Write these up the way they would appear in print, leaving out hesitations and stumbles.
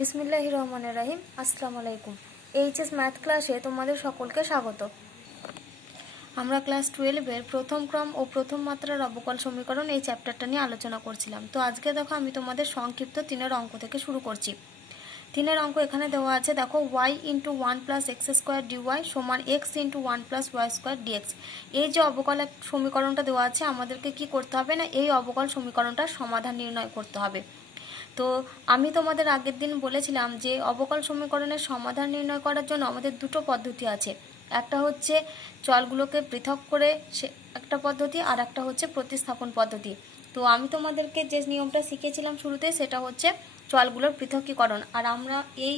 বিসমিল্লাহির রহমানির রহিম। আসসালামু আলাইকুম। এইচএস ম্যাথ ক্লাসে তোমাদের সকলকে স্বাগত। আমরা ক্লাস 12-এর প্রথম ক্রম ও প্রথম মাত্রার অবকল সমীকরণ এই চ্যাপ্টারটা নিয়ে আলোচনা করছিলাম। তো আজকে দেখো আমি তোমাদের সংক্ষিপ্ত 3-এর অঙ্ক থেকে শুরু করছি। 3-এর অঙ্ক এখানে দেওয়া আছে, দেখো y × 1 + x² dy সমান x × 1 + y² dx। এই যে অবকল সমীকরণটা দেওয়া আছে, আমাদেরকে কি করতে হবে না, এই অবকল সমীকরণটার সমাধান নির্ণয় করতে হবে। তো আমি তোমাদের আগের দিন বলেছিলাম যে অবকল সমীকরণের সমাধান নির্ণয় করার জন্য আমাদের দুটো পদ্ধতি আছে। একটা হচ্ছে চলগুলোকে পৃথক করে সে একটা পদ্ধতি, আর একটা হচ্ছে প্রতিস্থাপন পদ্ধতি। তো আমি তোমাদেরকে যে নিয়মটা শিখিয়েছিলাম শুরুতে, সেটা হচ্ছে চলগুলোর পৃথকীকরণ। আর আমরা এই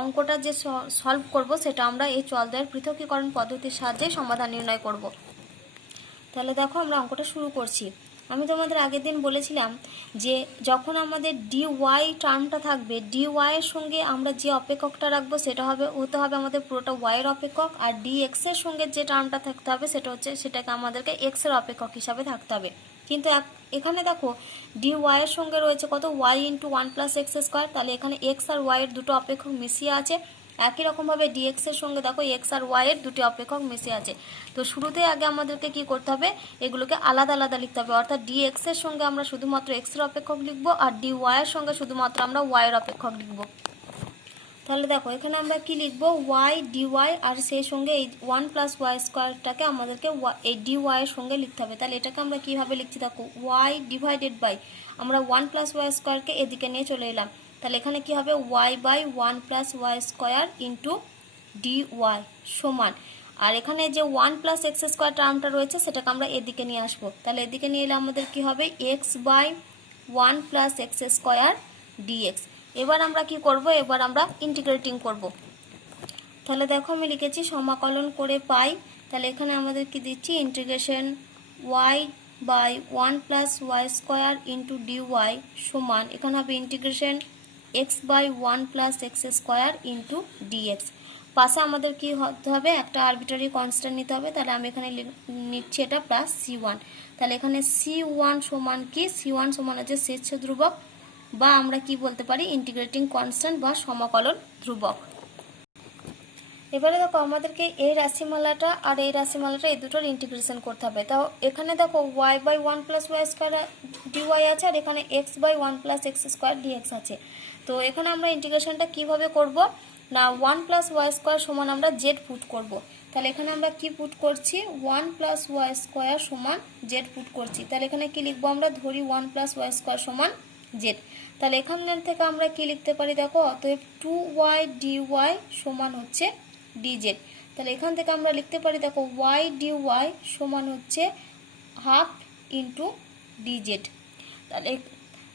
অঙ্কটা যে সলভ করব, সেটা আমরা এই চলদ্বয়ের পৃথকীকরণ পদ্ধতির সাহায্যে সমাধান নির্ণয় করব। তাহলে দেখো আমরা অঙ্কটা শুরু করছি। আমি তোমাদের আগের দিন বলেছিলাম যে যখন আমাদের ডিওয়াই টার্মটা থাকবে, ডিওয়াইয়ের সঙ্গে আমরা যে অপেক্ষকটা রাখবো সেটা হতে হবে আমাদের পুরোটা ওয়াইয়ের অপেক্ষক, আর ডিএক্সের সঙ্গে যে টার্মটা থাকতে হবে সেটাকে আমাদেরকে এক্সের অপেক্ষক হিসাবে থাকতে হবে। কিন্তু এখানে দেখো ডিওয়াইয়ের সঙ্গে রয়েছে কত, ওয়াই × 1 + x²। তাহলে এখানে এক্স আর ওয়াইয়ের দুটো অপেক্ষক মিশিয়ে আছে। একই রকমভাবে ডিএক্সের সঙ্গে দেখো এক্স আর ওয়াইয়ের দুটি অপেক্ষক মিশে আছে। তো শুরুতে আগে আমাদেরকে কি করতে হবে, এগুলোকে আলাদা আলাদা লিখতে হবে। অর্থাৎ ডিএক্সের সঙ্গে আমরা শুধুমাত্র এক্সের অপেক্ষক লিখব, আর ডিওয়াইয়ের সঙ্গে শুধুমাত্র আমরা ওয়াইয়ের অপেক্ষক লিখব। তাহলে দেখো এখানে আমরা কি লিখব, ওয়াই ডিওয়াই, আর সেই সঙ্গে এই 1 + y² আমাদেরকে এই ডিওয়াইয়ের সঙ্গে লিখতে হবে। তাহলে এটাকে আমরা কিভাবে লিখছি দেখো, ওয়াই ডিভাইডেড বাই আমরা 1 + y² এদিকে নিয়ে চলে এলাম। তাহলে এখানে কি হবে, y/1 + y² ইন্টু ডিওয়াই সমান, আর এখানে যে 1 + x² টার্মটা রয়েছে সেটাকে আমরা এদিকে নিয়ে আসবো। তাহলে এদিকে নিয়ে এলে আমাদের কি হবে, x/1 + x² dx। এবার আমরা কি করব, এবার আমরা ইন্টিগ্রেটিং করব। তাহলে দেখো আমি লিখেছি সমাকলন করে পাই। তাহলে এখানে আমাদের কি দিচ্ছি, integration y/1 + y² into dy সমান, এখানে হবে integration x/1 + x² into dx। পাশে আমাদের কি হতে হবে, একটা আরবিটারি কনস্ট্যান্ট নিতে হবে। তাহলে আমি এখানে নিচ্ছি এটা +c1। তাহলে এখানে c1 সমান কি, c1 সমান হচ্ছে শীর্ষ ধ্রুবক, বা আমরা কি বলতে পারি, ইন্টিগ্রেটিং কনস্ট্যান্ট বা সমাকলন ধ্রুবক। এবারে দেখো আমাদেরকে এই রাশিমালাটা আর এই রাশিমালাটা এই দুটোর ইন্টিগ্রেশন করতে হবে। তাও এখানে দেখো y/1 + y² dy আছে, আর এখানে x/1 + x² dx আছে। তো এখানে আমরা ইন্টিগ্রেশনটা কিভাবে করব না, 1 + y² সমান আমরা z পুট করব। তাহলে এখানে আমরা কি পুট করছি, 1 + y² সমান z পুট করছি। তাহলে এখানে কি লিখবো, আমরা ধরি 1 + y² সমান z। তাহলে এখান থেকে আমরা কি লিখতে পারি দেখো, অতএব 2y dy সমান হচ্ছে dz। তাহলে এখান থেকে আমরা লিখতে পারি দেখো y dy সমান হচ্ছে ½ × dz।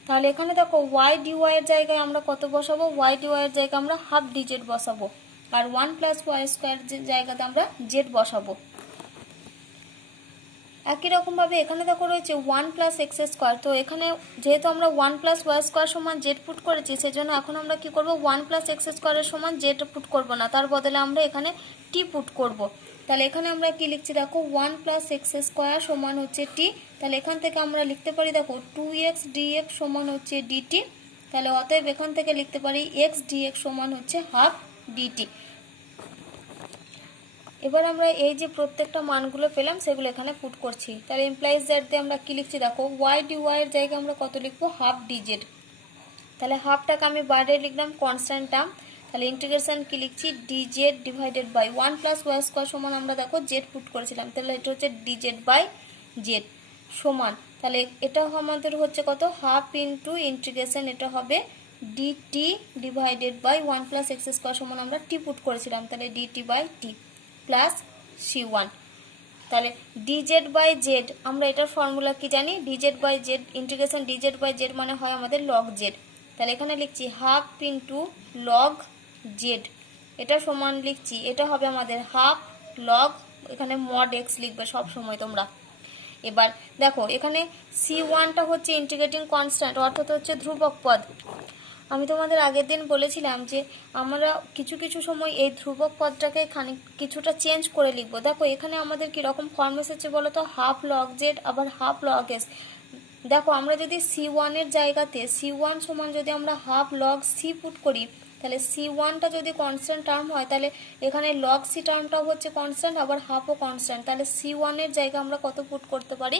তাহলে এখানে দেখো y dy এর জায়গায় আমরা কত বসাবো, y dy এর জায়গায় আমরা ½ dz বসাবো, আর 1 + y² জায়গাতে আমরা z বসাবো। একই রকমভাবে এখানে দেখো রয়েছে 1 + x²। তো এখানে যেহেতু আমরা 1 + y² সমান z পুট করেছি, সেজন্য এখন আমরা কি করব, 1 + x² এর সমান z পুট করব না, তার বদলে আমরা এখানে t পুট করব। তাহলে এখানে আমরা কি লিখছি দেখো, 1 + x² সমান হচ্ছে t। তাহলে এখান থেকে আমরা লিখতে পারি দেখো 2x dx সমান হচ্ছে dt। তাহলে অতএব এখান থেকে লিখতে পারি x dx সমান হচ্ছে ½ dt। এবার আমরা এই যে প্রত্যেকটা মানগুলো পেলাম সেগুলো এখানে পুট করছি। তাহলে ইমপ্লাইজ দ্যাট দিয়ে আমরা কি লিখছি দেখো, y dy এর জায়গায় আমরা কত লিখবো, ½ dz। তাহলে হাফটাকে আমি বাইরে লিখলাম কনস্ট্যান্ট টার্ম। তাহলে ইন্টিগ্রেশন কি লিখছি, dz ডিভাইডেড বাই 1 + y² সমান আমরা দেখো z পুট করেছিলাম, তাহলে এটা হচ্ছে dz/z সমান, তাহলে এটা আমাদের হচ্ছে কত, ½ × ইন্টিগ্রেশন এটা হবে dt ডিভাইডেড বাই 1 + x² সমান আমরা t পুট করেছিলাম, তাহলে dt/t প্লাস c1। তাহলে dz/z আমরা এটার ফর্মুলা কি জানি, dz/z ইন্টিগ্রেশন dz/z মানে হয় আমাদের log z। তাহলে এখানে লিখছি ½ × log z, এটা সমান লিখছি, এটা হবে আমাদের ½ log, এখানে mod x লিখবে সব সময় তোমরা। এবার দেখো এখানে c1টা হচ্ছে ইন্টিগ্রেটিং কনস্ট্যান্ট, অর্থাৎ হচ্ছে ধ্রুবক পদ। আমি তোমাদের আগের দিন বলেছিলাম যে আমরা কিছু কিছু সময় এই ধ্রুবক পদটাকে কিছুটা চেঞ্জ করে লিখবো। দেখো এখানে আমাদের কীরকম ফর্ম এসেছে বলো তো, ½ log z আবার ½ log s। দেখো আমরা যদি c1 এর জায়গাতে c1 সমান যদি আমরা হাফ লগ সি পুট করি, তাহলে c1টা যদি কনস্ট্যান্ট টার্ম হয় তাহলে এখানে লগ সি টার্মটাও হচ্ছে কনস্ট্যান্ট, আবার হাফও কনস্ট্যান্ট। তাহলে c1 এর জায়গায় আমরা কত পুট করতে পারি?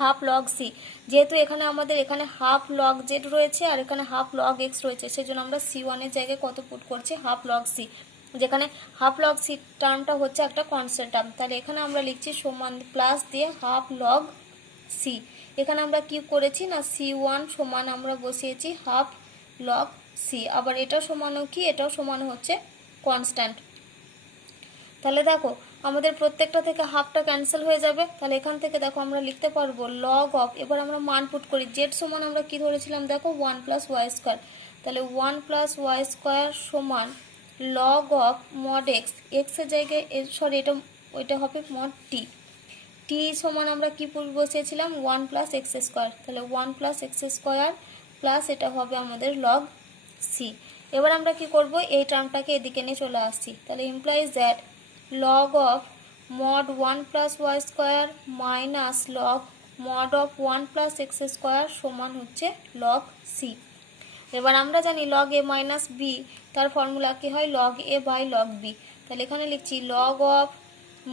Half log C. যেহেতু এখানে আমাদের এখানে হাফ লগ জেড রয়েছে আর এখানে হাফ লগ এক্স রয়েছে, সেই জন্য আমরা c1 এর জায়গায় কত পুট করছি? হাফ লগ সি, যেখানে হাফ লগ সি টার্মটা হচ্ছে একটা কনস্ট্যান্ট টার্ম। তাহলে এখানে আমরা লিখছি সমান প্লাস দিয়ে হাফ লগ সি। এখানে আমরা কি করেছি না c1 সমান আমরা বসিয়েছি হাফ লগ সি, আবার এটা সমানও কি, এটাও সমান হচ্ছে কনস্ট্যান্ট। তাহলে দেখো আমাদের প্রত্যেকটা থেকে হাফটা ক্যান্সেল হয়ে যাবে। তাহলে এখান থেকে দেখো আমরা লিখতে পারবো লগ অফ, এবার আমরা মান পুট করি, জেড সমান আমরা কি ধরেছিলাম দেখো 1 প্লাস ওয়াই স্কোয়ার। তাহলে 1 প্লাস ওয়াই স্কোয়ার সমান লগ অফ মড এক্স, এক্সের জায়গায় সরি ওইটা হবে মড টি। টি সমান আমরা কি বসিয়েছিলাম 1 প্লাস এক্স স্কোয়ার। তাহলে 1 প্লাস এক্স স্কোয়ার প্লাস এটা হবে আমাদের লগ সি। এবার আমরা কি করব, এই টার্মটাকে এদিকে নিয়ে চলে আসছি। তাহলে implies that log of mod 1 plus Y square minus log mod of 1 plus x square সমান হচ্ছে লগ সি। এবার আমরা জানি লগ এ মাইনাস বি, তার ফর্মুলা কি হয় log A by log B. তাহলে এখানে লিখছি log of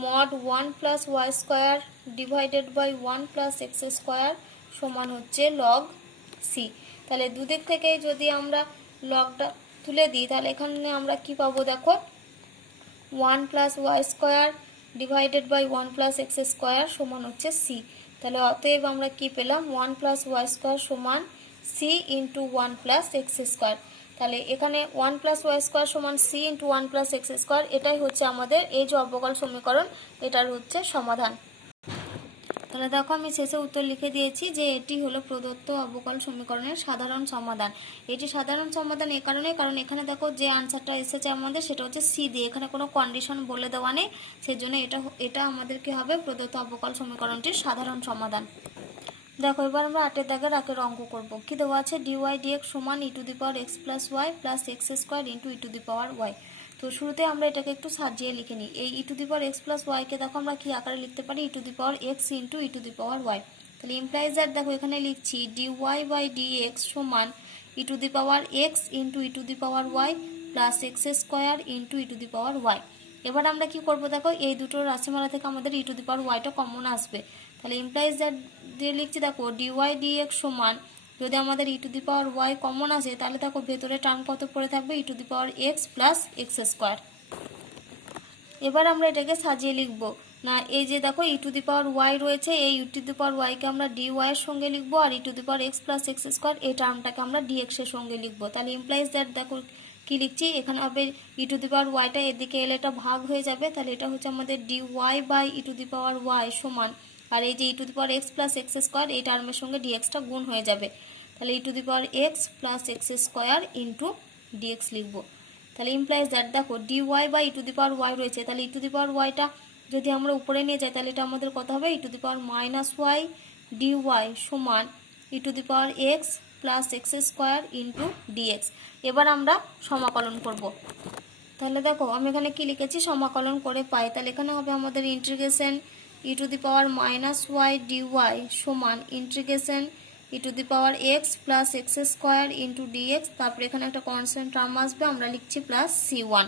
mod 1 plus Y square divided by 1 plus x square সমান হচ্ছে লগ সি। তাহলে দুদিক থেকে যদি আমরা লগটা তুলে দিই তাহলে এখানে আমরা কি পাবো দেখো 1 plus Y square divided by 1 plus x square সমান হচ্ছে সি। তাহলে অতএব আমরা কি পেলাম 1 প্লাস ওয়াই স্কোয়ার সমান C into 1 plus x square. তাহলে এখানে 1 প্লাস ওয়াই স্কোয়ার সমান C into 1 plus x square, এটাই হচ্ছে আমাদের এই যে অবকল সমীকরণ, এটার হচ্ছে সমাধান। তাহলে দেখো আমি শেষে উত্তর লিখে দিয়েছি যে এটি হলো প্রদত্ত অবকল সমীকরণের সাধারণ সমাধান। এটি সাধারণ সমাধান এই কারণে, কারণ এখানে দেখো যে আনসারটা এসেছে আমাদের সেটা হচ্ছে সি দিয়ে, এখানে কোনো কন্ডিশন বলে দেওয়া নেই, সেজন্য এটা আমাদের কি হবে প্রদত্ত অবকল সমীকরণটির সাধারণ সমাধান। দেখো এবার আমরা 8 দাগের আঁকের অঙ্ক করব। কি দেওয়া আছে ডিওয়াই ডিএক্স সমান e to the power x plus y plus x square into E to the power y. তো শুরুতে আমরা এটাকে একটু সাজিয়ে লিখে নিই। এই e to the power x plus ওয়াইকে দেখো আমরা কি আকারে লিখতে পারি e to the power x into E to the power y. তাহলে ইমপ্লাইজ দ্যাট দেখো এখানে লিখছি ডিওয়াই বাই ডিএক্স সমান e to the power x into E to the power Y plus x square into E to the power Y. এবার আমরা কি করব দেখো এই দুটো রাশিমালা থেকে আমাদের e to the power ওয়াইটা common আসবে। তাহলে ইমপ্লাইজ দ্যাট দিয়ে লিখছি দেখো ডিওয়াই ডিএক্স সমান, যদি আমাদের e to the power y common আসে তাহলে দেখো ভেতরে টার্ম কত পড়ে থাকবে e to the power x plus x square. এবার আমরা এটাকে সাজিয়ে লিখব না, এই যে দেখো e to the power y রয়েছে, এই ই টু দি পাওয়ার ওয়াইকে আমরা ডি ওয়াই এর সঙ্গে লিখবো, আর e to the power x plus x square এই টার্মটাকে আমরা ডিএক্স এর সঙ্গে লিখবো। তাহলে ইমপ্লাইজ দ্যাট দেখো কি লিখছি এখানে হবে ই টু দি পাওয়ার ওয়াইটা এদিকে এলে এটা ভাগ হয়ে যাবে, তাহলে এটা হচ্ছে আমাদের d y by e to the power y সমান, আর এই যে e to the power x plus x square এই টার্মের সঙ্গে ডিএক্সটা গুণ হয়ে যাবে। তাহলে e to the power x plus x square into d x লিখবো। তাহলে ইমপ্লাইজ দ্যাট দেখো d y by e to the power y রয়েছে, তাহলে ই টু দি পাওয়ার ওয়াইটা যদি আমরা উপরে নিয়ে যাই তাহলে এটা আমাদের কত হবে e to the power minus y D Y সমান e to the power x plus x square into d x. এবার আমরা সমাকলন করব। তাহলে দেখো আমি এখানে কি লিখেছি সমাকলন করে পাই, তাহলে এখানে হবে আমাদের integration e to the power minus y D Y সমান integration e to the power x plus x square into d x, তারপরে এখানে একটা কনস্ট্যান্ট টার্ম আসবে আমরা লিখছি প্লাস c1।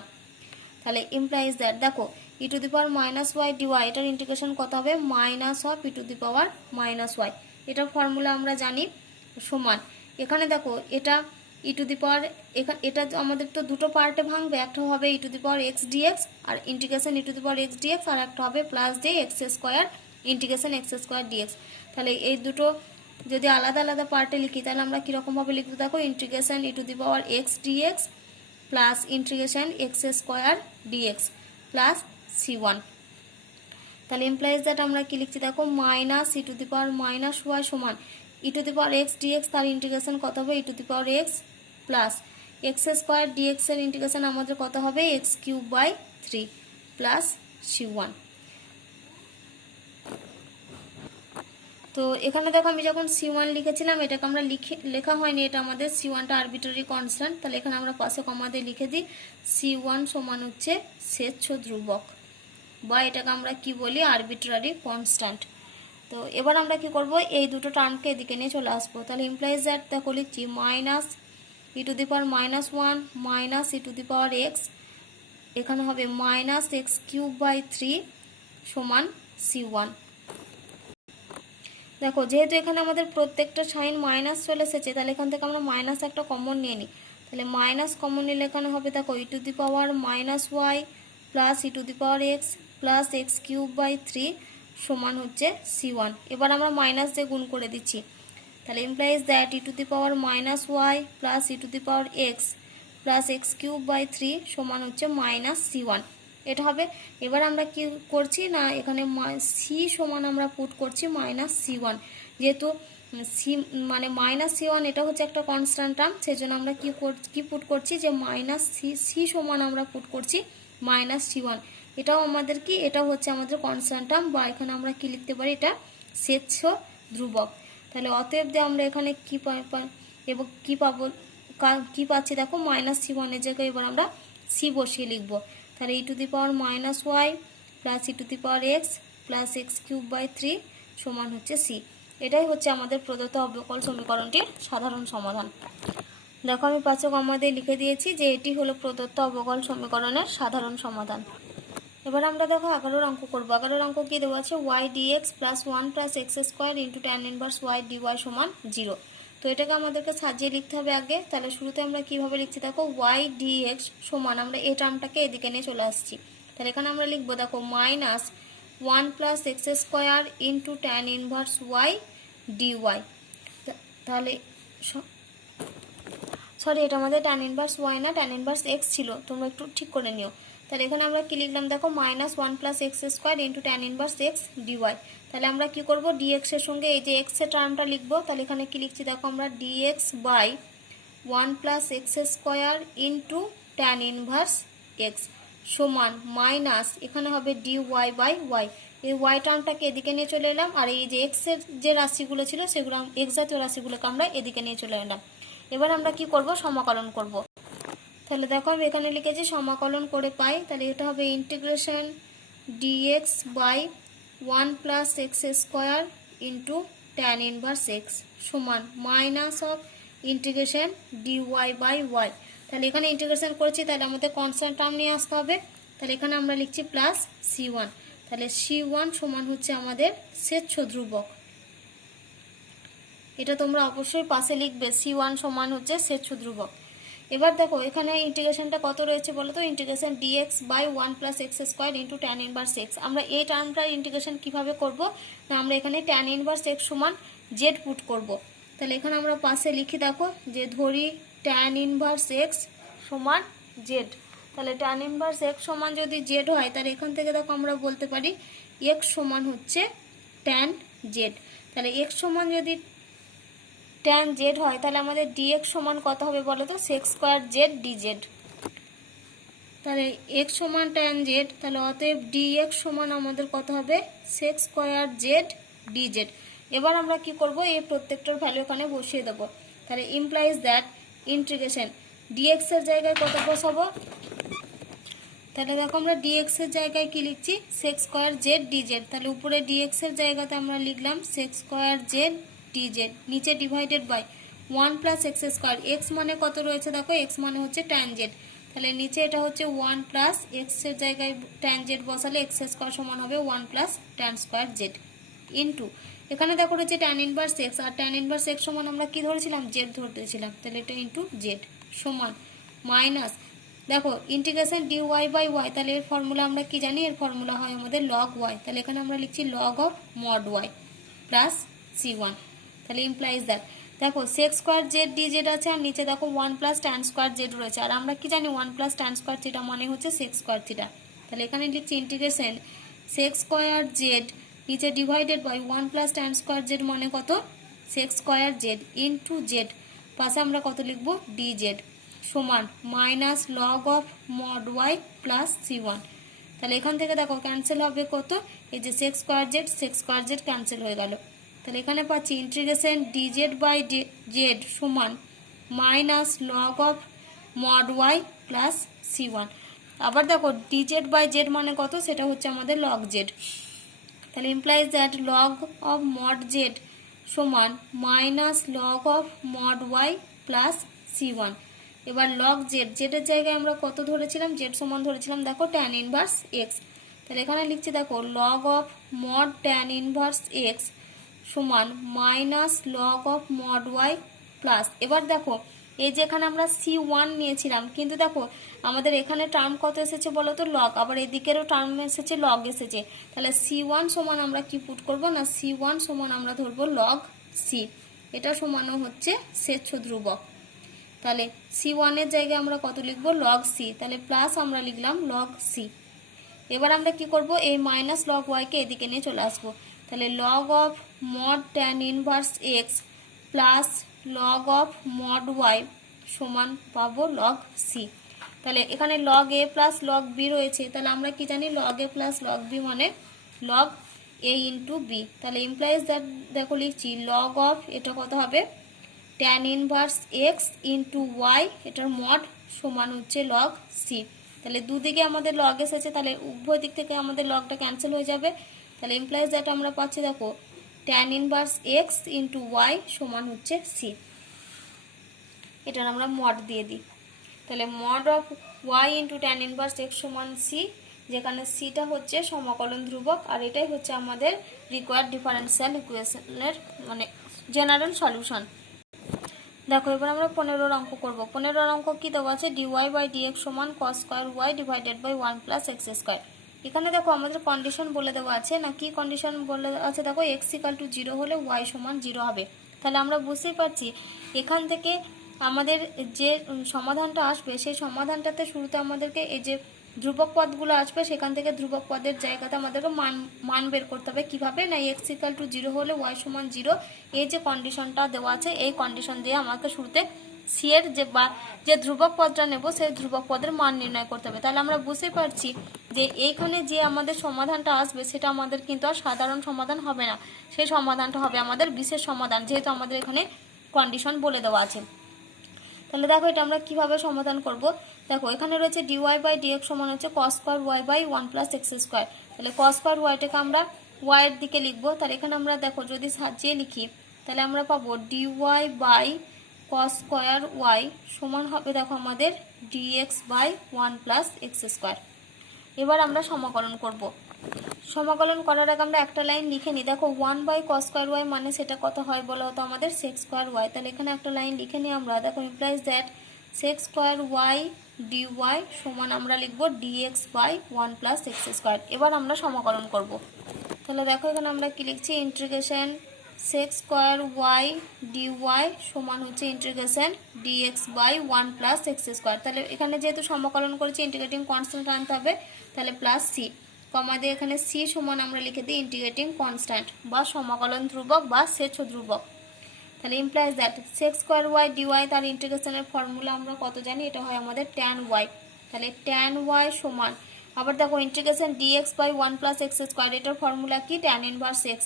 তাহলে ইমপ্লাইজ দ্যাট দেখো e to the power minus y D y এটার ইন্টিগ্রেশন কত হবে minus of e to the power minus y, এটার ফর্মুলা আমরা জানি সমান, এখানে দেখো এটা ই টু দি পাওয়ার এটা আমাদের তো দুটো পার্টে ভাঙবে, একটা হবে e to the power x d x আর integration e to the power x d x, আর একটা হবে প্লাস দিয়ে x square integration x square d x. তাহলে এই দুটো যদি আলাদা আলাদা পার্টে লিখি তাহলে আমরা কীরকমভাবে লিখবো দেখো integration e to the power x d x plus integration x square d x plus c1। তাহলে ইমপ্লাইজ দ্যাট আমরা কি লিখছি দেখো minus e to the power minus y সমান e to the power x d x, তার ইন্টিগ্রেশন কত হবে e to the power x plus x square d x এর ইন্টিগ্রেশন আমাদের কত হবে x cube by 3 plus c1। তো এখানে দেখো আমি যখন c1 লিখেছিলাম এটাকে আমরা লেখা হয়নি, এটা আমাদের c1টা আরবিট্রারি কনস্ট্যান্ট, তাহলে এখানে আমরা পাশে কমা দিয়ে লিখে দিই c1 সমান হচ্ছে স্বেচ্ছ ধ্রুবক, বা এটাকে আমরা কি বলি আরবিট্রারি কনস্ট্যান্ট। তো এবার আমরা কি করব, এই দুটো টার্মকে এদিকে নিয়ে চলে আসবো। তাহলে ইমপ্লাইজ দ্যাট, দেখো লিখছি minus e to the power -1 minus e to the power x, এখানে হবে -x³/3 সমান c1। দেখো যেহেতু এখানে আমাদের প্রত্যেকটা সাইন মাইনাস চলে এসেছে, তাহলে এখান থেকে আমরা মাইনাস একটা কমন নিয়ে নিই। তাহলে মাইনাস কমন নিলে এখানে হবে দেখো e to the power -y plus e to the power x plus x³/3 সমান হচ্ছে c1। এবার আমরা মাইনাস দিয়ে গুণ করে দিচ্ছি। তাহলে implies that E to the power -y plus e to the power x plus x³/3 সমান হচ্ছে -c1, এটা হবে। এবার আমরা কি করছি না, এখানে সি সমান আমরা পুট করছি -c1, যেহেতু সি মানে -c1 এটা হচ্ছে একটা কনস্ট্যান্ট টার্ম, সেজন্য আমরা কি পুট করছি যে সি সমান আমরা পুট করছি -c1। এটাও আমাদের কি, এটা হচ্ছে আমাদের কনস্ট্যান্ট টার্ম, বা এখানে আমরা কি লিখতে পারি, এটা স্বেচ্ছ ধ্রুবক। তাহলে অতএব দিয়ে আমরা এখানে কি এবং কি পাবো, কি পাচ্ছি দেখো -c1 এর জায়গায় এবার আমরা সি বসিয়ে লিখব। তাহলে e to the power -y plus e to the power x plus x³/3 সমান হচ্ছে সি। এটাই হচ্ছে আমাদের প্রদত্ত অবকল সমীকরণটির সাধারণ সমাধান। দেখো আমি পাঁচক আমাদের লিখে দিয়েছি যে এটি হলো প্রদত্ত অবকল সমীকরণের সাধারণ সমাধান। এবার আমরা দেখো 11 অঙ্ক করবো। 11 অঙ্ক কি দেওয়া আছে, y dx plus 1 plus x square into tan inverse y dy সমান 0। তো এটাকে আমাদেরকে সাজিয়ে লিখতে হবে আগে। তাহলে শুরুতে আমরা কিভাবে লিখছি দেখো, y dx সমান, আমরা এই টার্মটাকে এদিকে নিয়ে চলে আসছি। তাহলে এখানে আমরা লিখবো দেখো -1 plus x square into tan inverse y dy। তাহলে সরি, এটা আমাদের ট্যান ইনভার্স y না, ট্যান ইনভার্স x ছিল, তোমরা একটু ঠিক করে নিও। তাহলে এখানে আমরা কি লিখলাম দেখো, -1 plus x square into tan inverse X dy. তাহলে আমরা কি করব, dx এর সঙ্গে এই যে x এর টার্মটা লিখবো। তাহলে এখানে কি লিখছি দেখো, আমরা dx by 1 plus x square into tan inverse x সমান মাইনাস, এখানে হবে dy বাই y। এই y টার্মটাকে এদিকে নিয়ে চলে এলাম, আর এই যে x এর যে রাশিগুলো ছিল সেগুলো x জাতীয় রাশিগুলোকে আমরা এদিকে নিয়ে চলে এলাম। এবার আমরা কি করব, সমাকলন করব। তাহলে দেখো আমি এখানে লিখেছি সমাকলন করে পাই। তাহলে এটা হবে integration dx by 1 plus x square into tan inverse x সমান minus of integration dy by y। তাহলে এখানে ইন্টিগ্রেশন করছি, তাহলে আমাদের কনস্ট্যান্ট টার্ম নিয়ে আসতে হবে। তাহলে এখানে আমরা লিখছি প্লাস c1। তাহলে c1 সমান হচ্ছে আমাদের স্বেচ্ছ ধ্রুবক। এটা তোমরা অবশ্যই পাশে লিখবে, c1 সমান হচ্ছে স্বেচ্ছ ধ্রুবক। এবার দেখো এখানে ইন্টিগ্রেশনটা কত রয়েছে বলো তো, integration dx by 1 plus x square into tan inverse X. আমরা এই টার্মটার ইন্টিগ্রেশন কিভাবে করব না, আমরা এখানে ট্যান ইনভার্স এক্স সমান জেড পুট করব। তাহলে এখানে আমরা পাশে লিখি দেখো, যে ধরি ট্যান ইনভার্স এক্স সমান জেড। তাহলে ট্যান ইনভার্স এক্স সমান যদি জেড হয়, তাহলে এখান থেকে দেখো আমরা বলতে পারি এক্স সমান হচ্ছে ট্যান জেড। তাহলে এক্স সমান যদি ট্যান জেড হয়, তাহলে আমাদের dx সমান কত হবে বলো তো, sec স্কয়ার জেড dz। তাহলে x সমান ট্যান জেড, তাহলে অতএব dx সমান আমাদের কত হবে, sec স্কয়ার জেড dz। এবার আমরা কি করব, এই প্রত্যেকটার ভ্যালু এখানে বসিয়ে দেব। তাহলে ইমপ্লাইজ দ্যাট ইন্টিগ্রেশন dx এর জায়গায় কত বসাবো, তাহলে দেখো আমরা dx এর জায়গায় কি লিখছি, sec স্কয়ার জেড dz। তাহলে উপরে dx এর জায়গাতে আমরা লিখলাম sec স্কয়ার জেড dz, নিচে divided by 1 plus x square. X মানে কত রয়েছে দেখো, এক্স মানে হচ্ছে ট্যান জেড। তাহলে নিচে এটা হচ্ছে 1 প্লাস এক্স এর জায়গায় ট্যান জেড বসালে এক্স স্কোয়ার সমান হবে 1 plus tan square Z into, এখানে দেখো রয়েছে ট্যান ইনভার্স এক্স, আর ট্যান ইনভার্স এক্স সমান আমরা কি ধরেছিলাম, জেড ধরতেছিলাম। তাহলে এটা ইন্টু জেড সমান মাইনাস, দেখো ইন্টিগ্রেশন dy বাই ওয়াই। তাহলে এর ফর্মুলা আমরা কি জানি, এর ফর্মুলা হয় আমাদের লগ ওয়াই। তাহলে এখানে আমরা লিখছি log of mod Y plus c1। তাহলে ইমপ্লাইজ দ্যাট, দেখো sec স্কয়ার জেড dz আছে, আর নিচে দেখো 1 প্লাস ট্যান স্কয়ার জেড রয়েছে, আর আমরা কি জানি 1 প্লাস ট্যান স্কয়ার থিটা মানে হচ্ছে sec স্কয়ার থিটা। তাহলে এখানে লিখছি ইন্টিগ্রেশন sec স্কয়ার জেড, নিচে divided by 1 plus tan square Z মানে কত, sec square Z into Z, পাশে আমরা কত লিখবো dz সমান minus log of mod Y plus c1। তাহলে এখান থেকে দেখো ক্যান্সেল হবে কত, এই যে sec স্কয়ার জেড ক্যান্সেল হয়ে গেল। তাহলে এখানে পাচ্ছি ইন্টিগ্রেশন dz বাই জেড সমান minus log of mod Y plus c1। আবার দেখো dz বাই জেড মানে কত, সেটা হচ্ছে আমাদের লগ জেড। তাহলে implies that log of mod z সমান minus log of mod Y plus c1। এবার লগ জেড, জেডের জায়গায় আমরা কত ধরেছিলাম, জেড সমান ধরেছিলাম দেখো ট্যান ইনভার্স এক্স। তাহলে এখানে লিখছি দেখো log of mod tan inverse x সমান minus log of mod Y plus. এবার দেখো এই যে এখানে আমরা c1 নিয়েছিলাম, কিন্তু দেখো আমাদের এখানে টার্ম কত এসেছে বলো তো, লগ, আবার এদিকেরও টার্ম এসেছে লগ এসেছে। তাহলে c1 সমান আমরা কি পুট করব না, c1 সমান আমরা ধরবো লগ c, এটা সমানও হচ্ছে স্বেচ্ছ ধ্রুবক। তাহলে c1 এর জায়গায় আমরা কত লিখবো, লগ c, তাহলে প্লাস আমরা লিখলাম লগ c। এবার আমরা কি করব, এই মাইনাস লগ ওয়াইকে এদিকে নিয়ে চলে আসবো। তাহলে log of mod tan inverse X plus log of mod Y সমান পাবো লগ সি। তাহলে এখানে log A plus log B রয়েছে, তাহলে আমরা কি জানি log A plus log B মানে লগ এ ইন্টু বি। তাহলে ইমপ্লাইজ দ্যাট দেখো লিখছি লগ অফ, এটা কত হবে tan inverse X into Y, এটার মড সমান হচ্ছে লগ সি। তাহলে দুদিকে আমাদের লগ এসেছে, তাহলে উভয় দিক থেকে আমাদের লগটা ক্যান্সেল হয়ে যাবে। তাহলে ইমপ্লাইজ দ্যাট আমরা পাচ্ছি দেখো tan inverse X into Y সমান হচ্ছে সি। এটার আমরা মড দিয়ে দিই। তাহলে mod of Y into tan inverse x সমান সি, যেখানে সিটা হচ্ছে সমাকলন ধ্রুবক, আর এটাই হচ্ছে আমাদের রিকোয়ার্ড ডিফারেন্সিয়াল ইকুয়েশনের মানে জেনারেল সলিউশন। দেখো এবার আমরা 15 অঙ্ক করব। 15 অঙ্ক কি দেওয়া আছে, ডিওয়াই বাই ডিএক্স সমান cos square Y divided by 1 plus x square. এখানে দেখো আমাদের কন্ডিশন বলে দেওয়া আছে, না কি কন্ডিশন বলে আছে দেখো, এক্স ইকাল টু 0 হলে ওয়াই সমান 0 হবে। তাহলে আমরা বুঝতেই পারছি এখান থেকে আমাদের যে সমাধানটা আসবে সেই সমাধানটাতে শুরুতে আমাদেরকে এই যে ধ্রুবক পদগুলো আসবে সেখান থেকে ধ্রুবক পদের জায়গাতে আমাদেরকে মান বের করতে হবে। কিভাবে না, এক্স ইকাল টু 0 হলে ওয়াই সমান 0, এই যে কন্ডিশনটা দেওয়া আছে এই কন্ডিশন দিয়ে আমাকে শুরুতে সি এর যে ধ্রুবক পদটা নেব সেই ধ্রুবক পদের মান নির্ণয় করতে হবে। তাহলে আমরা বুঝতে পারছি যে এইখানে যে আমাদের সমাধানটা আসবে সেটা আমাদের কিন্তু আর সাধারণ সমাধান হবে না, সেই সমাধানটা হবে আমাদের বিশেষ সমাধান, যেহেতু আমাদের এখানে কন্ডিশন বলে দেওয়া আছে। তাহলে দেখো এটা আমরা কিভাবে সমাধান করব। দেখো এখানে রয়েছে ডিওয়াই বাই ডিএক্স সমান হচ্ছে cos square Y by 1 plus x square. তাহলে কস স্কোয়ার ওয়াইটাকে আমরা ওয়াইয়ের দিকে লিখবো। তাহলে এখানে আমরা দেখো যদি সাজিয়ে লিখি তাহলে আমরা পাবো dy by cos square Y সমান হবে দেখো আমাদের dx by 1 plus x square. এবার আমরা সমাকলন করব। সমাকলন করার আগে আমরা একটা লাইন লিখে নিই। দেখো 1 বাই কস স্কোয়ার ওয়াই মানে সেটা কত হয় বলা হতো আমাদের সেক্স স্কোয়ার ওয়াই। তাহলে এখানে একটা লাইন লিখে নিই আমরা। দেখো implies that sec square Y D Y সমান আমরা লিখবো dx by 1 plus x square. এবার আমরা সমাকলন করব। তাহলে দেখো এখানে আমরা কি লিখছি, integration sec square Y D Y সমান হচ্ছে integration dx by 1 plus x square. তাহলে এখানে যেহেতু সমাকলন করেছি ইন্টিগ্রেটিং কনস্ট্যান্ট আনতে হবে, তাহলে প্লাস সি কমা দিয়ে এখানে সি সমান আমরা লিখে দিই ইন্টিগ্রেটিং কনস্ট্যান্ট বা সমাকলন ধ্রুবক বা স্বেচ্ছ ধ্রুবক। তাহলে implies that sec square Y dy তার ইন্টিগ্রেশনের ফর্মুলা আমরা কত জানি, এটা হয় আমাদের ট্যান ওয়াই। তাহলে ট্যান ওয়াই সমান আবার দেখো integration dx by 1 plus x square, এটার ফর্মুলা কি ট্যান ইনভার্স এক্স,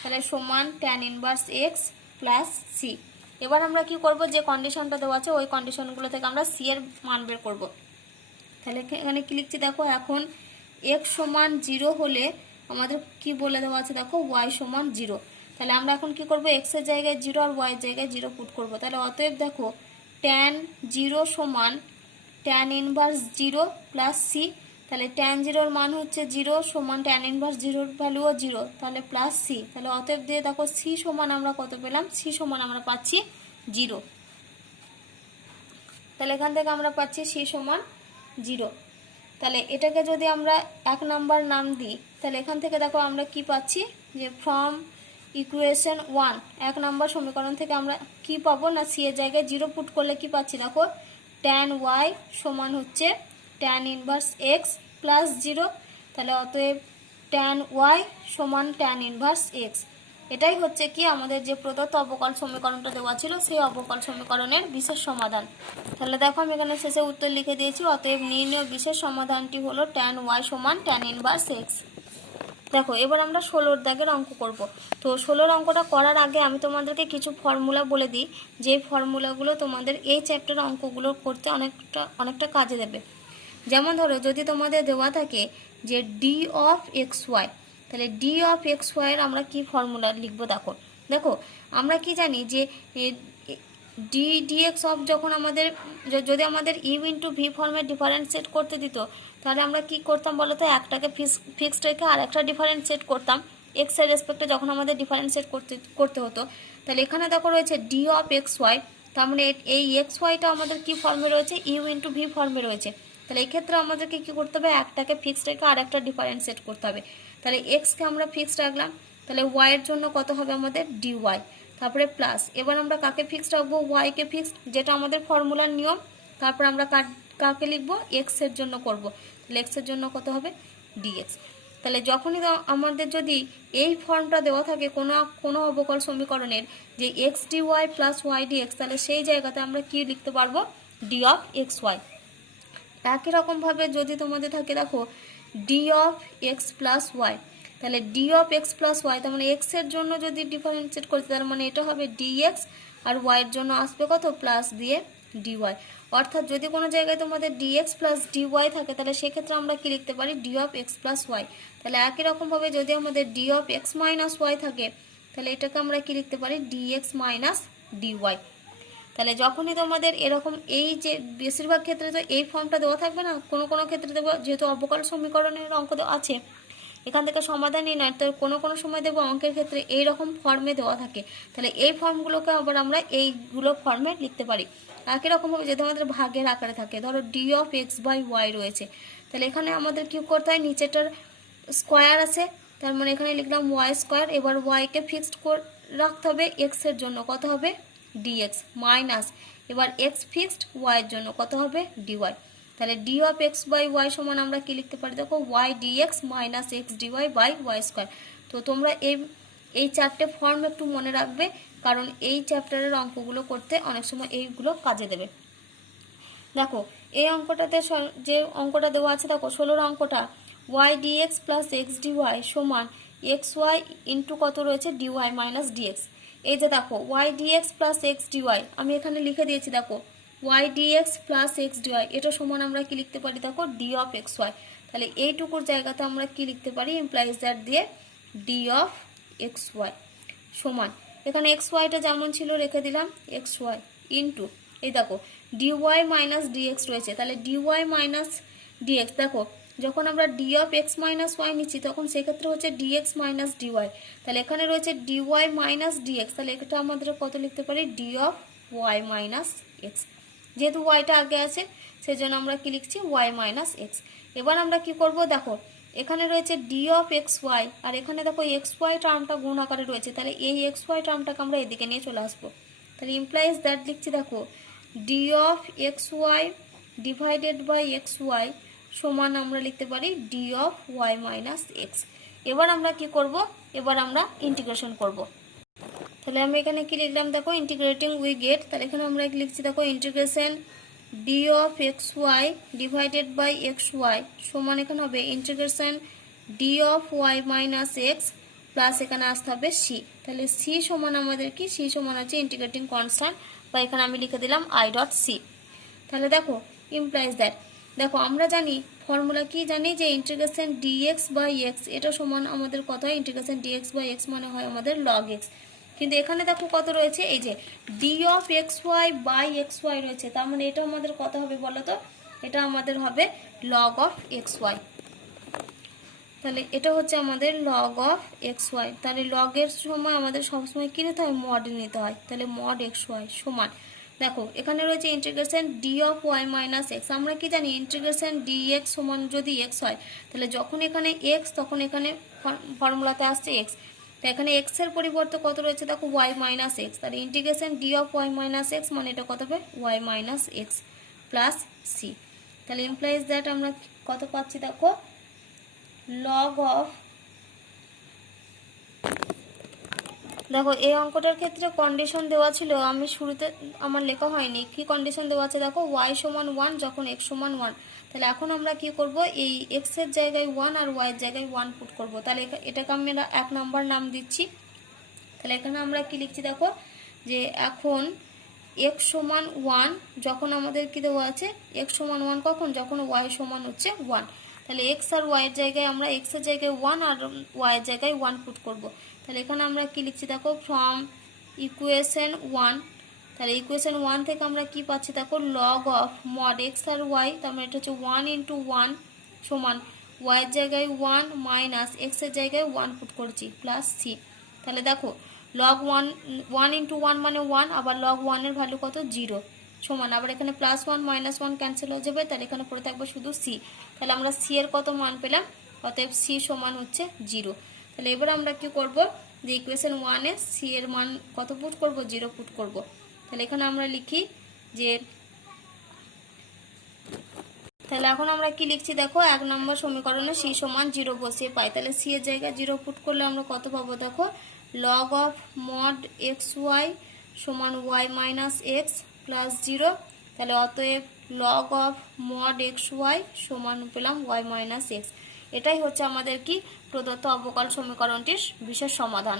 তাহলে সমান tan inverse X plus C. এবার আমরা কি করব, যে কন্ডিশনটা দেওয়া আছে ওই কন্ডিশনগুলো থেকে আমরা সি এর মান বের করব। তাহলে এখানে কি লিখছি দেখো, এখন এক্স সমান 0 হলে আমাদের কি বলে দেওয়া আছে দেখো ওয়াই সমান 0। তাহলে আমরা এখন কি করব, এক্স এর জায়গায় 0 আর ওয়াই এর জায়গায় 0 পুট করব। তাহলে অতএব দেখো ট্যান 0 সমান ট্যান ইনভার্স 0 প্লাস সি। তাহলে ট্যান 0 এর মান হচ্ছে 0 সমান ট্যান ইনভার্স 0 এর ভ্যালুও 0, তাহলে প্লাস সি। তাহলে অতএব দিয়ে দেখো সি সমান আমরা কত পেলাম, সি সমান আমরা পাচ্ছি 0। তাহলে এখান থেকে আমরা পাচ্ছি সি সমান 0। তাহলে এটাকে যদি আমরা 1 নাম্বার নাম দিই তাহলে এখান থেকে দেখো আমরা কি পাচ্ছি, যে ফ্রম ইকুয়েশন 1 1 নাম্বার সমীকরণ থেকে আমরা কি পাবো না, সি এর জায়গায় 0 পুট করলে কি পাচ্ছি দেখো ট্যান ওয়াই সমান হচ্ছে ট্যান ইনভার্স এক্স প্লাস 0। তাহলে অতএব ট্যান ওয়াই সমান ট্যান ইনভার্স এক্স। এটাই হচ্ছে কি আমাদের যে প্রদত্ত অবকল সমীকরণটা দেওয়া ছিল সেই অবকল সমীকরণের বিশেষ সমাধান। তাহলে দেখো আমি এখানে শেষে উত্তর লিখে দিয়েছি, অতএব নির্ণয় বিশেষ সমাধানটি হলো ট্যান ওয়াই সমান ট্যান ইনভার্স এক্স। দেখো এবার আমরা 16 দাগের অঙ্ক করব। তো 16 অঙ্কটা করার আগে আমি তোমাদেরকে কিছু ফর্মুলা বলে দিই, যে ফর্মুলাগুলো তোমাদের এই চ্যাপ্টার অঙ্কগুলো করতে অনেকটা কাজে দেবে। যেমন ধরো যদি তোমাদের দেওয়া থাকে যে ডি অফ এক্স ওয়াই, তাহলে ডি অফ এক্স ওয়াইয়ের আমরা কি ফর্মুলা লিখবো দেখো। দেখো আমরা কি জানি যে ডি ডিএক্স অফ যখন আমাদের যদি আমাদের ইউ ইন্টু ভি ফর্মে ডিফারেন্সিয়েট করতে দিত, তাহলে আমরা কি করতাম বলো তো, একটাকে ফিক্সড রেখে আর একটা ডিফারেন্সিয়েট করতাম এক্স এর রেসপেক্টে যখন আমাদের ডিফারেন্সিয়েট করতে হতো। তাহলে এখানে দেখো রয়েছে ডি অফ এক্স ওয়াই, তার মানে এই এক্স ওয়াইটা আমাদের কি ফর্মে রয়েছে, ইউ ইন্টু ভি ফর্মে রয়েছে। তাহলে এই ক্ষেত্রে আমাদেরকে কী করতে হবে, একটাকে ফিক্সড রেখে আর একটা ডিফারেন্সিয়েট করতে হবে। তাহলে এক্সকে আমরা ফিক্সড রাখলাম, তাহলে ওয়াইয়ের জন্য কত হবে আমাদের ডি ওয়াই, তারপরে প্লাস এবার আমরা কাকে ফিক্সড রাখবো, ওয়াইকে ফিক্সড, যেটা আমাদের ফর্মুলার নিয়ম। তারপর আমরা কাকে লিখবো, এক্স এর জন্য করব, তাহলে এক্স এর জন্য কত হবে ডিএক্স। তাহলে যখনই আমাদের যদি এই ফর্মটা দেওয়া থাকে কোনো অবকল সমীকরণের, যে X D Y plus Y dx, তাহলে সেই জায়গাতে আমরা কি লিখতে পারবো, ডি অফ এক্স ওয়াই। একই রকমভাবে যদি তোমাদের থাকে দেখো D of x plus Y, তাহলে D of x plus y, তার মানে এক্স এর জন্য যদি ডিফারেন্সিয়েট করতে, তার মানে এটা হবে ডিএক্স, আর ওয়াইয়ের জন্য আসবে কত, প্লাস দিয়ে ডিওয়াই। অর্থাৎ যদি কোনো জায়গায় তোমাদের ডিএক্স প্লাস ডিওয়াই থাকে, তাহলে সেক্ষেত্রে আমরা কি লিখতে পারি, D of x plus Y. তাহলে একই রকমভাবে যদি আমাদের D of X minus Y থাকে, তাহলে এটাকে আমরা কি লিখতে পারি, ডিএক্স মাইনাস ডিওয়াই। তাহলে যখনই তোমাদের এরকম এই যে বেশিরভাগ ক্ষেত্রে তো এই ফর্মটা দেওয়া থাকবে না, কোনো কোনো ক্ষেত্রে দেবো, যেহেতু অবকল সমীকরণের অঙ্ক আছে এখান থেকে সমাধানই নয়, তো কোনো কোনো সময় দেবো অঙ্কের ক্ষেত্রে এই রকম ফর্মে দেওয়া থাকে। তাহলে এই ফর্মগুলোকে আবার আমরা এইগুলো ফর্মে লিখতে পারি। একই রকমভাবে যদি আমাদের ভাগের আকারে থাকে, ধরো D of X by Y রয়েছে, তাহলে এখানে আমাদের কী করতে হয়, নিচেটার স্কোয়ার আছে, তার মানে এখানে লিখলাম ওয়াই স্কোয়ার, এবার ওয়াইকে ফিক্সড রাখতে হবে, এক্সের জন্য কত হবে ডিএক্স মাইনাস, এবার এক্স ফিক্সড ওয়াইয়ের জন্য কত হবে ডিওয়াই। তাহলে D of X by Y সমান আমরা কি লিখতে পারি দেখো, Y dx minus X dy by Y square. তো তোমরা এই চারটে ফর্ম একটু মনে রাখবে, কারণ এই চ্যাপ্টারের অঙ্কগুলো করতে অনেক সময় এইগুলো কাজে দেবে। দেখো এই অঙ্কটাতে যে অঙ্কটা দেওয়া আছে দেখো 16 অঙ্কটা, Y dx plus X dy সমান এক্স ওয়াই ইন্টু কত রয়েছে, ডিওয়াই মাইনাস ডিএক্স। এই যে দেখো Y dx plus X dy আমি এখানে লিখে দিয়েছি, দেখো Y dx plus X dy এটা সমান আমরা কি লিখতে পারি দেখো, ডি অফ এক্স ওয়াই। তাহলে এইটুকুর জায়গাতে আমরা কি লিখতে পারি, ইমপ্লাইজ দ্যাট দিয়ে ডি অফ এক্স ওয়াই সমান, এখানে এক্স ওয়াইটা যেমন ছিল রেখে দিলাম, এক্স ওয়াই ইন্টু এই দেখো ডিওয়াই মাইনাস ডিএক্স রয়েছে, তাহলে ডিওয়াই মাইনাস ডিএক্স, দেখো যখন আমরা D of X minus Y নিচ্ছি তখন সেক্ষেত্রে হচ্ছে ডিএক্স মাইনাস ডিওয়াই। তাহলে এখানে রয়েছে ডিওয়াই মাইনাস ডিএক্স, তাহলে এটা আমাদের কত লিখতে পারি, D of Y minus X. যেহেতু ওয়াইটা আগে আছে সেজন্য আমরা কি লিখছি, ওয়াই মাইনাস এক্স। এবার আমরা কি করব দেখো, এখানে রয়েছে ডি অফ এক্স ওয়াই, আর এখানে দেখো এক্স ওয়াই টার্মটা গুণ আকারে রয়েছে, তাহলে এই এক্স ওয়াই টার্মটাকে আমরা এদিকে নিয়ে চলে আসবো। তাহলে ইমপ্লাইজ দ্যাট লিখছি দেখো, D of X Y divided by X Y সমান আমরা লিখতে পারি D of Y minus X. এবার আমরা কি করব, এবার আমরা ইন্টিগ্রেশন করব। তাহলে আমি এখানে কি লিখলাম দেখো, ইন্টিগ্রেটিং উই গেট, তাহলে এখানে আমরা লিখছি দেখো integration D of X Y divided by X Y সমান এখানে হবে integration D of Y minus X plus এখানে আসতে হবে সি। তাহলে সি সমান আমাদের কি, সি সমান আছে ইন্টিগ্রেটিং কনস্ট্যান্ট, বা এখানে আমি লিখে দিলাম আই ডট সি। তাহলে দেখো ইমপ্লাইজ দ্যাট, দেখো আমরা জানি ফর্মুলা কি জানি, যে ইন্টিগ্রেশন ডিএক্স বাই এক্স এটা সমান আমাদের কত হয়, ইন্টিগ্রেশন ডিএক্স বাই এক্স মানে হয় আমাদের লগ এক্স। কিন্তু এখানে দেখো কত রয়েছে, এই যে D of X Y by X Y রয়েছে, তার মানে এটা আমাদের কত হবে বলো তো, এটা আমাদের হবে লগ অফ এক্স ওয়াই। তাহলে এটা হচ্ছে আমাদের লগ অফ এক্স ওয়াই। তাহলে লগের সময় আমাদের সবসময় কী নিতে হয়, মড নিতে হয়। তাহলে মড এক্স ওয়াই সমান, দেখো এখানে রয়েছে integration D of Y minus X. আমরা কি জানি ইন্টিগ্রেশন ডি এক্স সমান যদি এক্স হয়, তাহলে যখন এখানে এক্স তখন এখানে ফর্মুলাতে আসছে এক্স, তো এখানে এক্স এর পরিবর্তে কত রয়েছে দেখো, ওয়াই মাইনাস এক্স। তাহলে integration D of Y minus X মানে এটা কত হবে, Y minus X plus C. তাহলে ইমপ্লাইজ দ্যাট আমরা কত পাচ্ছি দেখো, লগ অফ, দেখো এই অঙ্কটার ক্ষেত্রে কন্ডিশন দেওয়া ছিল, আমি শুরুতে আমার লেখা হয়নি, কি কন্ডিশন দেওয়া আছে দেখো, ওয়াই সমান 1 যখন এক্স সমান 1। তাহলে এখন আমরা কি করব, এই এক্স এর জায়গায় 1 আর ওয়াই এর জায়গায় 1 পুট করব। তাহলে এটাকে আমি 1 নাম্বার নাম দিচ্ছি। তাহলে এখানে আমরা কি লিখছি দেখো, যে এখন এক্স সমান 1 যখন আমাদের কি দেওয়া আছে, এক্স সমান 1 কখন, যখন ওয়াই সমান হচ্ছে 1। তাহলে এক্স আর ওয়াইয়ের জায়গায় আমরা এক্সের জায়গায় 1 আর ওয়াইয়ের জায়গায় 1 পুট করব। তাহলে এখানে আমরা কি লিখছি দেখো, ফ্রম ইকুয়েশন 1, তাহলে ইকুয়েশন 1 থেকে আমরা কি পাচ্ছি দেখো, লগ অফ মড এক্স আর ওয়াই, তার মানে এটা হচ্ছে 1 × 1 সমান ওয়াইয়ের জায়গায় 1 মাইনাস এক্সের জায়গায় 1 পুট করছি প্লাস সি। তাহলে দেখো লগ 1 × 1 মানে 1, আবার লগ 1 এর ভ্যালু কত, 0 সমান, আবার এখানে +1 -1 ক্যান্সেল হয়ে যাবে, তাহলে এখানে পড়ে থাকবে শুধু সি। তাহলে আমরা সি এর কত মান পেলাম, অতএব সি সমান হচ্ছে 0। তাহলে এবার আমরা কি করব, যে ইকুয়েশন 1 এ সি এর মান কত পুট করব, 0 পুট করব। তাহলে এখানে আমরা লিখি যে, তাহলে এখন আমরা কি লিখছি দেখো, 1 নম্বর সমীকরণে সি সমান 0 বসিয়ে পাই। তাহলে সি এর জায়গায় 0 পুট করলে আমরা কত পাবো দেখো, log of mod X Y সমান ওয়াই মাইনাস এক্স প্লাস 0। তাহলে অতএব log of mod X Y সমান পেলাম ওয়াই মাইনাস এক্স। এটাই হচ্ছে আমাদের কি প্রদত্ত অবকল সমীকরণটির বিশেষ সমাধান।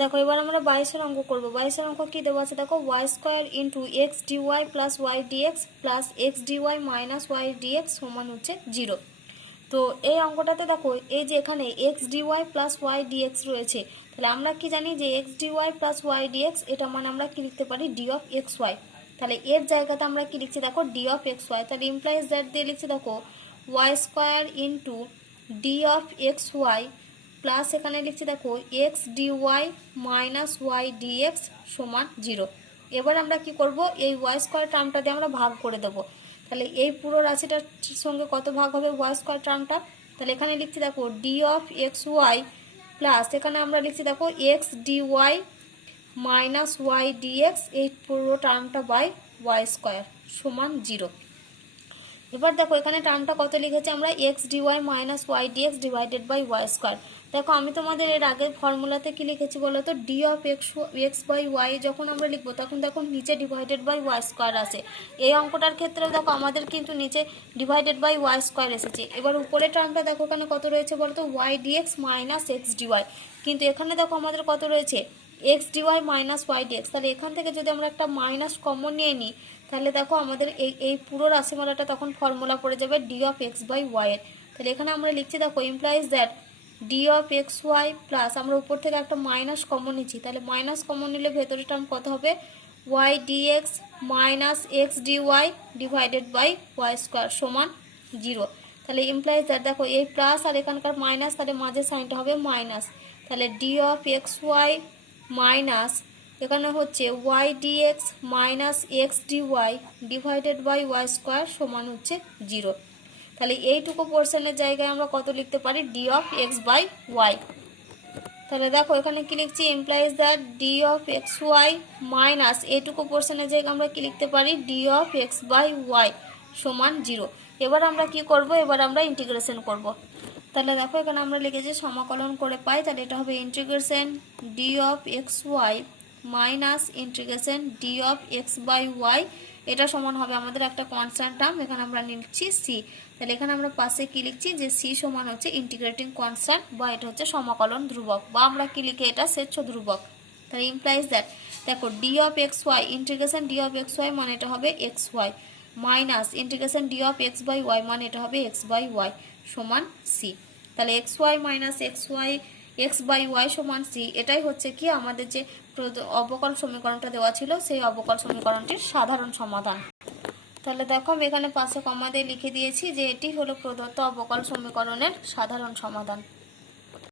দেখো এবার আমরা 22 অঙ্ক করব। 22 অঙ্ক কি দেওয়া আছে দেখো, y² × x dy plus y dx plus x dy minus y dx সমান হচ্ছে 0। তো এই অঙ্কটাতে দেখো, এই যে এখানে x dy plus y dx রয়েছে, তাহলে আমরা কি জানি যে x dy plus y dx এটা মানে আমরা কি লিখতে পারি, d of xy। তাহলে এর জায়গাতে আমরা কি লিখছি দেখো, d of xy। তাহলে ইমপ্লাইজ দ্যাট দিয়ে লিখছি দেখো y² × d of xy plus এখানে লিখছি দেখো x dy minus y dx সমান 0। এবার আমরা কি করব, এই y² টার্মটা দিয়ে আমরা ভাগ করে দেব। তাহলে এই পুরো রাশিটার সঙ্গে কত ভাগ হবে y² টার্মটা, তাহলে এখানে লিখছি দেখো d of xy প্লাস এখানে আমরা লিখছি দেখো x dy minus y dx, এই পুরো টার্মটা বাই y² সমান 0। এবার দেখো এখানে টার্মটা কত লিখেছি আমরা, x dy minus y dx divided by y²। দেখো আমি তোমাদের এর আগের ফর্মুলাতে কি লিখেছি বলো তো, d of x by y যখন আমরা লিখবো তখন দেখো নিচে ডিভাইডেড বাই y² আসে। এই অঙ্কটার ক্ষেত্রেও দেখো আমাদের কিন্তু নিচে ডিভাইডেড বাই y² এসেছে। এবার উপরের টার্মটা দেখো এখানে কত রয়েছে বলো তো, y dx minus x dy, কিন্তু এখানে দেখো আমাদের কত রয়েছে, x dy minus y dx। তাহলে এখান থেকে যদি আমরা একটা মাইনাস কমন নিয়ে নিই, তাহলে দেখো আমাদের এই পুরো রাশিমালাটা তখন ফর্মুলা পড়ে যাবে d of x by y এর। তাহলে এখানে আমরা লিখছি দেখো implies that d of xy plus আমরা উপর থেকে একটা মাইনাস কমন নিচ্ছি, তাহলে মাইনাস কমন নিলে ভেতরের টার্ম কত হবে, y dx minus x dy divided by y² সমান 0। তাহলে ইমপ্লাইজ দ্যাট দেখো এই প্লাস আর এখানকার মাইনাস, তাহলে মাঝের সাইনটা হবে মাইনাস। তাহলে d of xy মাইনাস এখানে হচ্ছে y dx minus x dy divided by y² সমান হচ্ছে 0। তাহলে এইটুকু পোর্শনের জায়গায় আমরা কত লিখতে পারি, d of x by y। তাহলে দেখো এখানে কি লিখছি, implies that d of xy minus এইটুকু পোর্শনের জায়গায় আমরা কি লিখতে পারি, d of x by y সমান 0। এবার আমরা কি করব, এবার আমরা ইন্টিগ্রেশন করব। তাহলে দেখো এখানে আমরা লিখেছি সমাকলন করে পাই, তাহলে এটা হবে integration d of xy minus integration d of x by y, এটা সমান হবে আমাদের একটা কনস্ট্যান্ট টার্ম, এখানে আমরা নিচ্ছি c। তাহলে এখানে আমরা পাশে কি লিখছি যে c সমান হচ্ছে ইন্টিগ্রেটিং কনস্ট্যান্ট, বা এটা হচ্ছে সমাকলন ধ্রুবক, বা আমরা কি লিখে এটা স্বেচ্ছ ধ্রুবক। তাহলে ইমপ্লাইজ দ্যাট দেখো d of xy integration d of xy মানে এটা হবে xy minus integration d of x by y মানে এটা হবে x বাই y সমান c। তাহলে xy minus x by y সমান c, এটাই হচ্ছে কি আমাদের যে অবকল সমীকরণটা দেওয়া ছিল সেই অবকল সমীকরণটির সাধারণ সমাধান। তাহলে দেখো আমি এখানে পাশে কমা দিয়ে লিখে দিয়েছি যে এটি হলো প্রদত্ত অবকল সমীকরণের সাধারণ সমাধান।